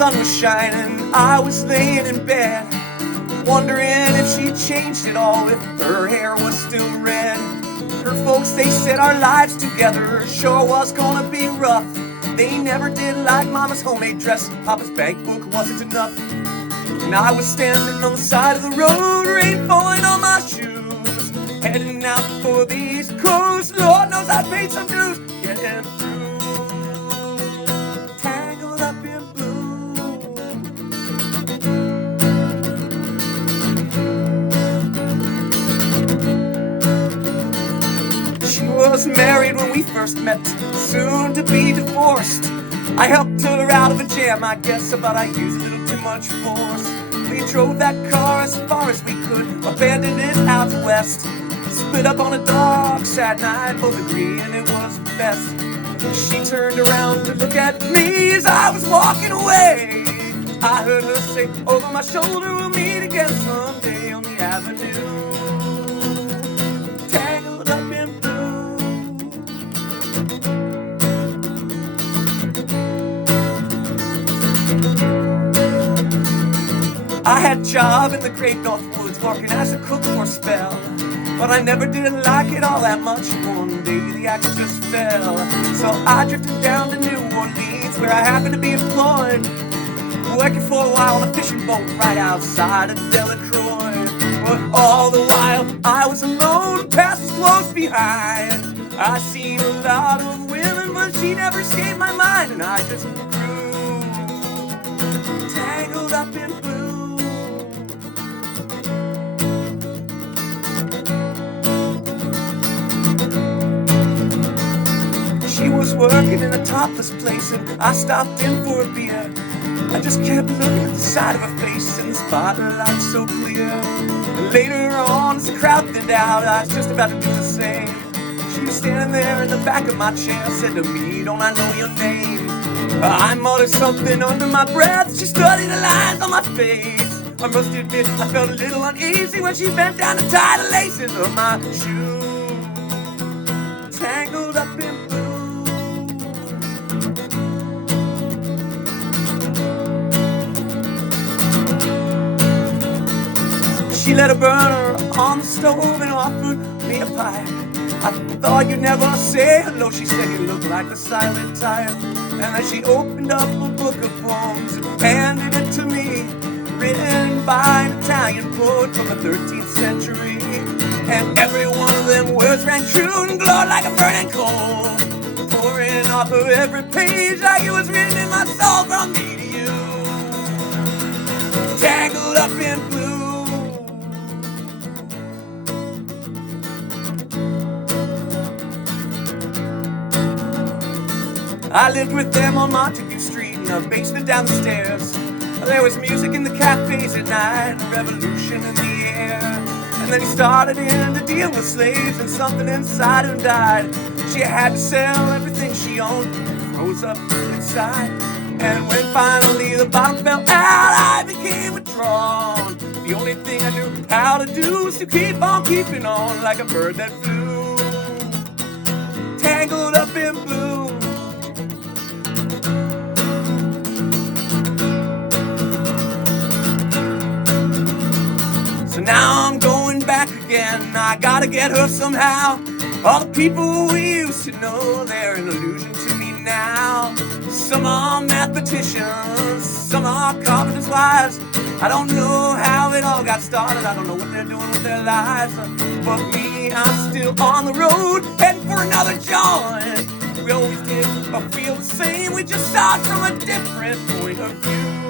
sun was shining, I was laying in bed, wondering if she'd changed at all, if her hair was still red. Her folks, they said our lives together sure was gonna be rough. They never did like Mama's homemade dress, Papa's bank book wasn't enough. And I was standing on the side of the road, rain falling on my shoes, heading out for the East Coast. Lord knows I paid some dues, getting through. Tangled up in blue. She was married when we first met, soon to be divorced. I helped her out of a jam, I guess, but I used a little too much force. We drove that car as far as we could, abandoned it out west. Split up on a dark, sad night, both agreeing it was best. She turned around to look at me as I was walking away. I heard her say over my shoulder, we'll meet again someday on the avenue. Tangled up in blue. I had a job in the great North Woods, working as a cook for a spell. But I never did like it all that much. One day the axe just fell. So I drifted down to New Orleans, where I happened to be employed, working for a while on a fishing boat right outside of Delacroix. But all the while I was alone, past was close behind. I seen a lot of women, but she never escaped my mind. And I just grew tangled up in blue. She was working in a topless place, and I stopped in for a beer. I just kept looking at the side of her face in the spotlight so clear. And later on, as the crowd thinned out, I was just about to do the same. She was standing there in the back of my chair, said to me, "Don't I know your name?" I muttered something under my breath. She studied the lines on my face. I must admit, I felt a little uneasy when she bent down to tie the laces of my shoe. Tangled up in blue. She lit a burner on the stove and offered me a pipe. I thought you'd never say hello, she said you look like a silent type. And then she opened up a book of poems and handed it to me, written by an Italian poet from the 13th century. And every one of them words rang true and glowed like a burning coal, pouring off of every page like it was written in my soul from me to you. Tangled up in blue. I lived with them on Montague Street in a basement down the stairs. There was music in the cafes at night, and a revolution in the air. And then he started in to deal with slaves, and something inside him died. She had to sell everything she owned, froze up inside. And when finally the bottom fell out, I became withdrawn. The only thing I knew how to do was to keep on keeping on, like a bird that flew. Tangled up in blue. So now I'm going back again, I gotta get her somehow. All the people we used to know, they're an illusion to me now. Some are mathematicians, some are carpenters' wives. I don't know how it all got started, I don't know what they're doing with their lives. But me, I'm still on the road, heading for another joint. We always did feel the same, we just saw it from a different point of view.